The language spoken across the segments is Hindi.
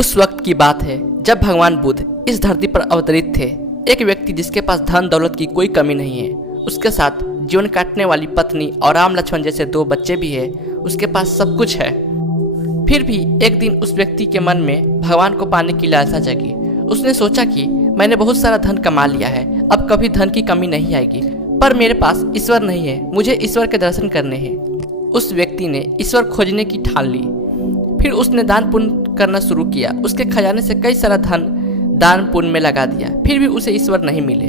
उस वक्त की बात है जब भगवान बुद्ध इस धरती पर अवतरित थे। एक व्यक्ति जिसके पास धन दौलत की कोई कमी नहीं है, उसके साथ जीवन काटने वाली पत्नी और राम लक्ष्मण जैसे 2 बच्चे भी है, उसके पास सब कुछ है। फिर भी एक दिन उस व्यक्ति के मन में भगवान को पाने की लालसा जगी। उसने सोचा कि मैंने बहुत सारा धन कमा लिया है, अब कभी धन की कमी नहीं आएगी, पर मेरे पास ईश्वर नहीं है, मुझे ईश्वर के दर्शन करने हैं। उस व्यक्ति ने ईश्वर खोजने की ठान ली। फिर उसने दान पुण्य करना शुरू किया। उसके खजाने से कई सारा धन दान पुण्य में लगा दिया, फिर भी उसे ईश्वर नहीं मिले।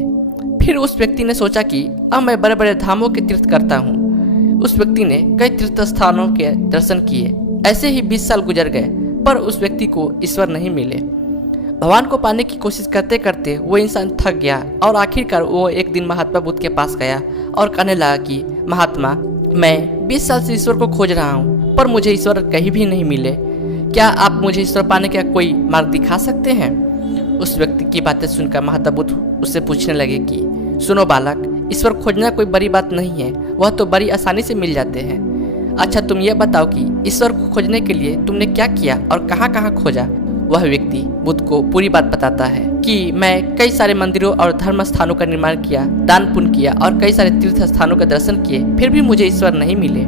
फिर उस व्यक्ति ने सोचा कि अब मैं बड़े बड़े धामों के तीर्थ करता हूँ। उस व्यक्ति ने कई तीर्थ स्थानों के दर्शन किए। ऐसे ही 20 साल गुजर गए, पर उस व्यक्ति को ईश्वर नहीं मिले। भगवान को पाने की कोशिश करते करते वो इंसान थक गया और आखिरकार वो एक दिन महात्मा बुद्ध के पास गया और कहने लगा कि महात्मा, मैं 20 साल से ईश्वर को खोज रहा हूँ, पर मुझे ईश्वर कहीं भी नहीं मिले। क्या आप मुझे ईश्वर पाने का कोई मार्ग दिखा सकते हैं? उस व्यक्ति की बातें सुनकर महात्मा बुद्ध उससे पूछने लगे कि सुनो बालक, ईश्वर खोजना कोई बड़ी बात नहीं है, वह तो बड़ी आसानी से मिल जाते हैं। अच्छा, तुम ये बताओ कि ईश्वर को खोजने के लिए तुमने क्या किया और कहाँ कहाँ खोजा? वह व्यक्ति बुद्ध को पूरी बात बताता है कि मैं कई सारे मंदिरों और धर्म स्थानों का निर्माण किया, दान पुण्य किया और कई सारे तीर्थ स्थानों के दर्शन किए, फिर भी मुझे ईश्वर नहीं मिले।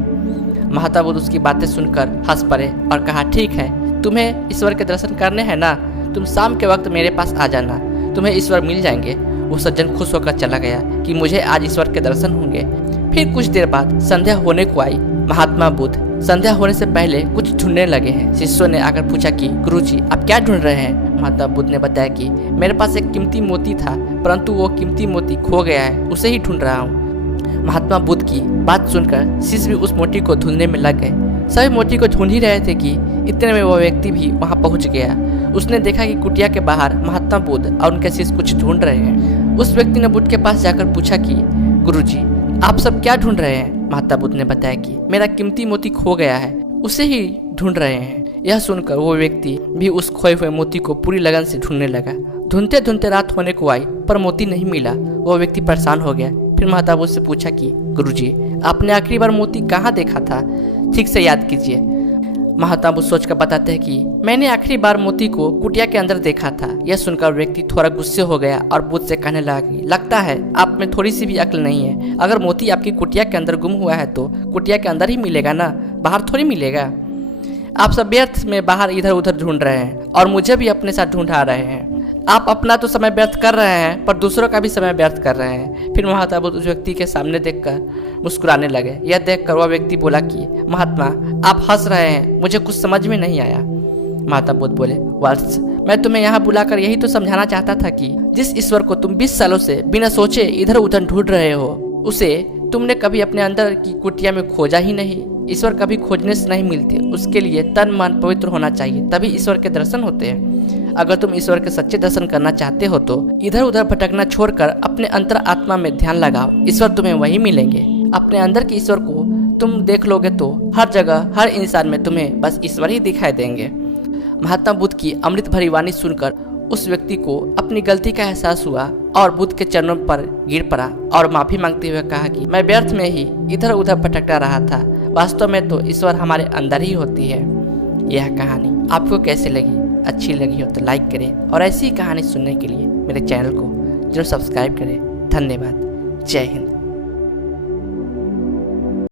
महात्मा बुद्ध उसकी बातें सुनकर हंस पड़े और कहा, ठीक है, तुम्हें ईश्वर के दर्शन करने हैं ना, तुम शाम के वक्त मेरे पास आ जाना, तुम्हें ईश्वर मिल जाएंगे। वो सज्जन खुश होकर चला गया कि मुझे आज ईश्वर के दर्शन होंगे। फिर कुछ देर बाद संध्या होने को आई। महात्मा बुद्ध संध्या होने से पहले कुछ ढूंढने लगे हैं। शिष्यों ने आकर पूछा कि गुरुजी, आप क्या ढूंढ रहे हैं? महात्मा बुद्ध ने बताया कि मेरे पास एक कीमती मोती था, परंतु वो कीमती मोती खो गया है, उसे ही ढूंढ रहा हूँ। महात्मा बुद्ध की बात सुनकर शिष्य भी उस मोती को ढूंढने में लग गए। सभी मोती को ढूंढ ही रहे थे कि इतने में वह व्यक्ति भी वहां पहुंच गया। उसने देखा कि कुटिया के बाहर महात्मा बुद्ध और उनके शिष्य कुछ ढूंढ रहे हैं। उस व्यक्ति ने बुद्ध के पास जाकर पूछा कि गुरुजी, आप सब क्या ढूंढ रहे हैं? महात्मा बुद्ध ने बताया कि मेरा कीमती मोती खो गया है, उसे ही ढूंढ रहे हैं। यह सुनकर वो व्यक्ति भी उस खोए हुए मोती को पूरी लगन से ढूंढने लगा। ढूंढते ढूंढते रात होने को आई, पर मोती नहीं मिला। वो व्यक्ति परेशान हो गया। फिर महात्मा बुद्ध से पूछा कि गुरुजी, आपने आखिरी बार मोती कहाँ देखा था? ठीक से याद कीजिए। महात्मा बुद्ध सोचकर बताते हैं कि मैंने आखिरी बार मोती को कुटिया के अंदर देखा था। यह सुनकर व्यक्ति थोड़ा गुस्से हो गया और बुद्ध से कहने लगा कि लगता है आप में थोड़ी सी भी अक्ल नहीं है। अगर मोती आपकी कुटिया के अंदर गुम हुआ है तो कुटिया के अंदर ही मिलेगा ना, बाहर थोड़ी मिलेगा। आप सब व्यर्थ में बाहर इधर उधर ढूंढ रहे हैं और मुझे भी अपने साथ ढूंढा रहे हैं। आप अपना तो समय व्यर्थ कर रहे हैं, पर दूसरों का भी समय व्यर्थ कर रहे हैं। फिर महात्मा बुद्ध उस व्यक्ति के सामने देखकर मुस्कुराने लगे। यह देखकर वह व्यक्ति बोला कि महात्मा, आप हंस रहे हैं, मुझे कुछ समझ में नहीं आया। महात्मा बुद्ध बोले, वत्स, मैं तुम्हें यहाँ बुलाकर यही तो समझाना चाहता था कि जिस ईश्वर को तुम 20 सालों से बिना सोचे इधर उधर ढूंढ रहे हो, उसे तुमने कभी अपने अंदर की कुटिया में खोजा ही नहीं। ईश्वर कभी खोजने से नहीं मिलते, उसके लिए तन मन पवित्र होना चाहिए, तभी ईश्वर के दर्शन होते हैं। अगर तुम ईश्वर के सच्चे दर्शन करना चाहते हो तो इधर उधर भटकना छोड़कर अपने अंतर आत्मा में ध्यान लगाओ, ईश्वर तुम्हें वही मिलेंगे। अपने अंदर के ईश्वर को तुम देख लोगे तो हर जगह हर इंसान में तुम्हें बस ईश्वर ही दिखाई देंगे। महात्मा बुद्ध की अमृत भरी वाणी सुनकर उस व्यक्ति को अपनी गलती का एहसास हुआ और बुद्ध के चरणों पर गिर पड़ा और माफी मांगते हुए कहा कि मैं व्यर्थ में ही इधर उधर भटकता रहा था, वास्तव में तो ईश्वर हमारे अंदर ही होती है। यह कहानी आपको कैसी लगी? अच्छी लगी हो तो लाइक करें और ऐसी कहानी सुनने के लिए मेरे चैनल को जरूर सब्सक्राइब करें। धन्यवाद। जय हिंद।